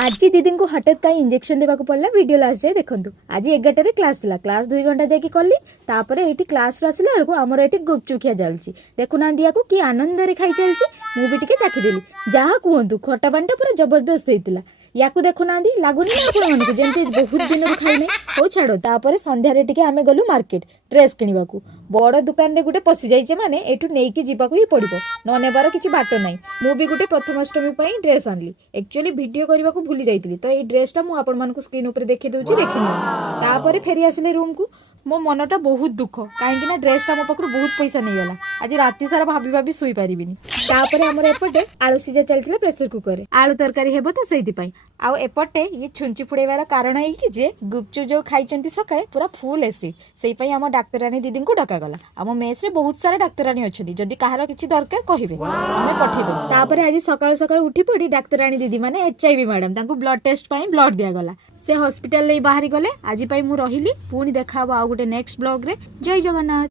आज दीदी को हठात कहीं इंजेक्शन देवा पड़ा वीडियो लास्ट जाए देखूँ। आज 11 क्लास थी क्लास 2 घंटा जाकि कली ये क्लास आसला बेलू आमर ये गुपचुप खिया चलती देखुना या कि आनंद खाई चलती मुझे चाखीदेली जहाँ कहतु खटा पानी पूरा जबरदस्त होता या देखुना लगुनि ना आपको जमी बहुत दिन खाई ना हो छाड़ तापर सन्धारे आम गलु मार्केट ड्रेस किणवा बड़ दुकान में गोटे पशि जाइए माने एठू नहीं जावाक ही पड़ो न नेबार किसी बाट ना मुझे गोटे प्रथमाष्टमी ड्रेस आनली एक्चुअली वीडियो करने को भूली जाइए तो ये ड्रेसटा मुझे स्क्रीन उपर देखी दूसरी देखनी फेरी आसिले रूम को मो मनटा बहुत दुख कहीं ड्रेसटा मो पाखु बहुत पैसा नहीं गला आज राति सारा भाभी भाभी शुई पारिबिनी आमर एपटे आलू सिझा चलता प्रेसर कुकर आलू तरकारी हेबो तो सेइथिपाई आउ एपटे ये छुंची फुड़ेबार कारण है कि जे गुपचुप जो खाई सका पूरा फुल एसिड से आम डाक्तराणी दीदी को डकागला आम मेस रे बहुत सारा डाक्तराणी अच्छा जदि कहार किसी दरकार कहे आम पठेदेव आज सकाल सकाल उठी पड़ी डाक्तराणी दीदी मैंने HIV madam blood test blood दिगला से हॉस्पिटल बाहरी गले आज मु रही पुणी देखा आउ गोटे नेक्स्ट ब्लॉग रे। जय जगन्नाथ।